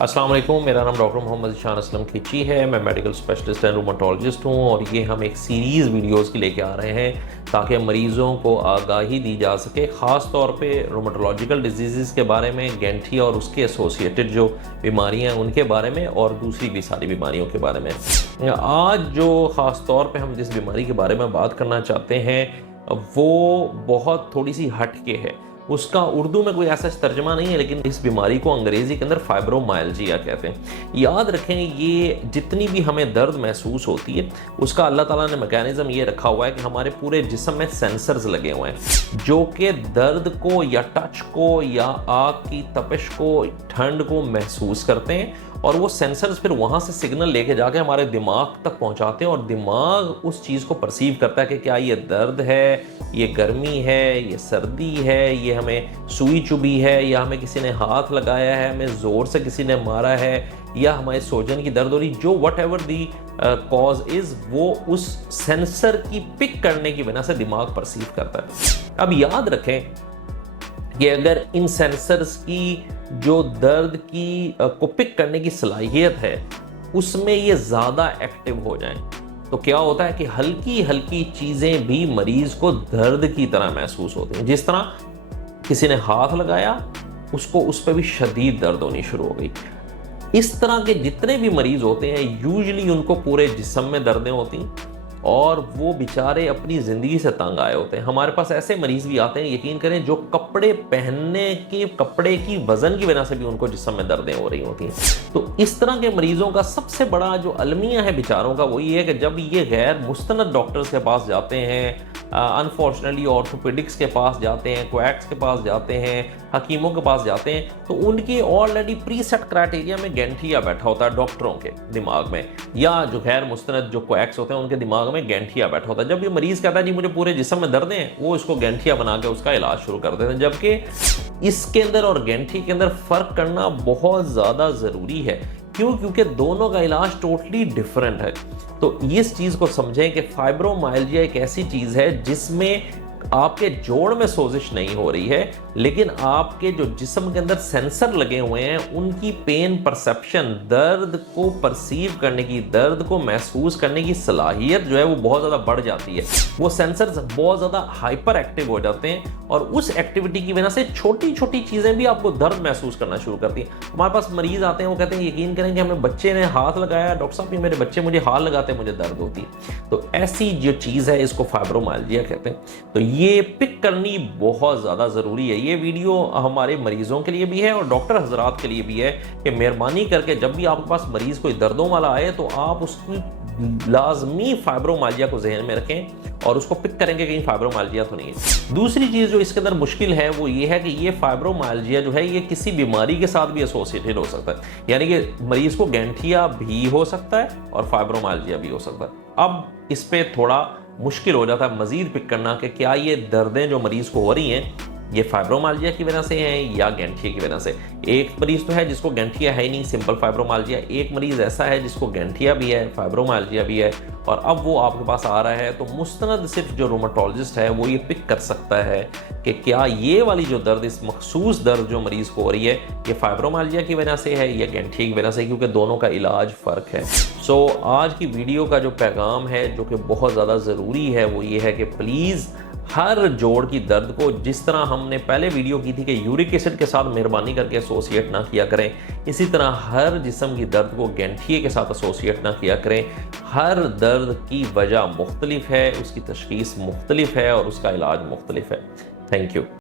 السلام علیکم، میرا نام ڈاکٹر محمد ذیشان اسلم کھیچی ہے۔ میں میڈیکل اسپیشلسٹ اینڈ روماٹولوجسٹ ہوں، اور یہ ہم ایک سیریز ویڈیوز کی لے کے آ رہے ہیں تاکہ مریضوں کو آگاہی دی جا سکے، خاص طور پہ روماٹولوجیکل ڈیزیزز کے بارے میں، گینٹھی اور اس کے ایسوسیٹڈ جو بیماریاں ہیں ان کے بارے میں، اور دوسری بھی ساری بیماریوں کے بارے میں۔ آج جو خاص طور پہ ہم جس بیماری کے بارے میں بات کرنا چاہتے ہیں وہ بہت تھوڑی سی ہٹ کے ہے۔ اس کا اردو میں کوئی ایسا ترجمہ نہیں ہے، لیکن اس بیماری کو انگریزی کے اندر فائبرومائلجیا کہتے ہیں۔ یاد رکھیں، یہ جتنی بھی ہمیں درد محسوس ہوتی ہے اس کا اللہ تعالیٰ نے میکینزم یہ رکھا ہوا ہے کہ ہمارے پورے جسم میں سینسرز لگے ہوئے ہیں جو کہ درد کو یا ٹچ کو یا آگ کی تپش کو، ٹھنڈ کو محسوس کرتے ہیں، اور وہ سینسرز پھر وہاں سے سگنل لے کے جا کے ہمارے دماغ تک پہنچاتے ہیں، اور دماغ اس چیز کو پرسیو کرتا ہے کہ کیا یہ درد ہے، یہ گرمی ہے، یہ سردی ہے، یہ ہمیں سوئی چبھی ہے، یا ہمیں کسی نے ہاتھ لگایا ہے، ہمیں زور سے کسی نے مارا ہے، یا ہمارے سوجن کی درد ہو رہی، جو what ever the cause is, وہ اس سینسر کی پک کرنے کی وجہ سے دماغ پرسیو کرتا ہے۔ اب یاد رکھیں کہ اگر ان سینسرز کی جو درد کی کو پک کرنے کی صلاحیت ہے اس میں یہ زیادہ ایکٹیو ہو جائیں تو کیا ہوتا ہے کہ ہلکی ہلکی چیزیں بھی مریض کو درد کی طرح محسوس ہوتی ہیں۔ جس طرح کسی نے ہاتھ لگایا، اس پہ بھی شدید درد ہونی شروع ہو گئی۔ اس طرح کے جتنے بھی مریض ہوتے ہیں یوزلی ان کو پورے جسم میں دردیں ہوتی ہیں، اور وہ بیچارے اپنی زندگی سے تنگ آئے ہوتے ہیں۔ ہمارے پاس ایسے مریض بھی آتے ہیں، یقین کریں، جو کپڑے پہننے کے، کپڑے کی وزن کی وجہ سے بھی ان کو جسم میں دردیں ہو رہی ہوتی ہیں۔ تو اس طرح کے مریضوں کا سب سے بڑا جو المیہ ہے بیچاروں کا، وہ یہ ہے کہ جب یہ غیر مستند ڈاکٹرز کے پاس جاتے ہیں، انفارچونیٹلی آرتھوپیڈکس کے پاس جاتے ہیں، کویکس کے پاس جاتے ہیں، حکیموں کے پاس جاتے ہیں، تو ان کی آلریڈی پری سیٹ کرائٹیریا میں گینٹھیا بیٹھا ہوتا ہے ڈاکٹروں کے دماغ میں، یا جو غیر مستند جو کویکس ہوتے ہیں ان کے دماغ میں گینٹھیا بیٹھا ہوتا ہے۔ جب یہ مریض کہتا ہے جی مجھے پورے جسم میں دردیں ہیں، وہ اس کو گینٹھیا بنا کے اس کا علاج شروع کر دیتے ہیں، جبکہ اس کے اندر اور گینٹھی کے اندر فرق کرنا بہت زیادہ ضروری ہے۔ کیونکہ دونوں کا علاج ٹوٹلی ڈیفرنٹ ہے۔ تو اس چیز کو سمجھیں کہ فائبرومائلجیا ایک ایسی چیز ہے جس میں آپ کے جوڑ میں سوزش نہیں ہو رہی ہے، لیکن آپ کے جو جسم کے اندر سینسر لگے ہوئے ہیں ان کی پین پرسیپشن، درد کو پرسیو کرنے کی، درد کو محسوس کرنے کی صلاحیت جو ہے وہ بہت زیادہ بڑھ جاتی ہے۔ وہ سینسرز بہت زیادہ ہائپر ایکٹیو ہو جاتے ہیں، اور اس ایکٹیویٹی کی وجہ سے چھوٹی چھوٹی چیزیں بھی آپ کو درد محسوس کرنا شروع کرتی ہیں۔ ہمارے پاس مریض آتے ہیں، وہ کہتے ہیں یقین کریں کہ ہمیں بچے نے ہاتھ لگایا، ڈاکٹر صاحب یہ میرے بچے مجھے ہاتھ لگاتے مجھے درد ہوتی ہے۔ تو ایسی جو چیز ہے اس کو فائبرومائلجیا کہتے ہیں۔ تو یہ پک کرنی بہت زیادہ ضروری ہے۔ یہ ویڈیو ہمارے مریضوں کے لیے بھی ہے اور ڈاکٹر حضرات کے لیے بھی ہے کہ مہربانی کر کے جب بھی آپ کے پاس مریض کوئی دردوں والا آئے تو آپ اس کی لازمی فائبرومائلجیا کو ذہن میں رکھیں اور اس کو پک کریں کہ کہیں فائبرومائلجیا تو نہیں ہے۔ دوسری چیز جو اس کے اندر مشکل ہے وہ یہ ہے کہ یہ فائبرومائلجیا جو ہے یہ کسی بیماری کے ساتھ بھی ایسوسیٹڈ ہو سکتا ہے، یعنی کہ مریض کو گینٹھیا بھی ہو سکتا ہے اور فائبرومائلجیا بھی ہو سکتا ہے۔ اب اس پہ تھوڑا مشکل ہو جاتا ہے مزید پک کرنا کہ کیا یہ دردیں جو مریض کو ہو رہی ہیں یہ فائبرومائلجیا کی وجہ سے ہیں یا گینٹھیا کی وجہ سے۔ ایک مریض تو ہے جس کو گینٹھیا ہے ہی نہیں، سمپل فائبرومائلجیا۔ ایک مریض ایسا ہے جس کو گینٹھیا بھی ہے، فائبرومائلجیا بھی ہے، اور اب وہ آپ کے پاس آ رہا ہے تو مستند صرف جو روماٹولوجسٹ ہے وہ یہ پک کر سکتا ہے کہ کیا یہ والی جو درد، اس مخصوص درد جو مریض کو ہو رہی ہے یہ فائبرومائلجیا کی وجہ سے ہے یا گینٹھیا کی وجہ سے، کیونکہ دونوں کا علاج فرق ہے۔ سو آج کی ویڈیو کا جو پیغام ہے جو کہ بہت زیادہ ضروری ہے وہ یہ ہے کہ پلیز ہر جوڑ کی درد کو، جس طرح ہم نے پہلے ویڈیو کی تھی کہ یورک ایسڈ کے ساتھ مہربانی کر کے ایسوسیٹ نہ کیا کریں، اسی طرح ہر جسم کی درد کو گینٹھیے کے ساتھ ایسوسیٹ نہ کیا کریں۔ ہر درد کی وجہ مختلف ہے، اس کی تشخیص مختلف ہے اور اس کا علاج مختلف ہے۔ Thank you.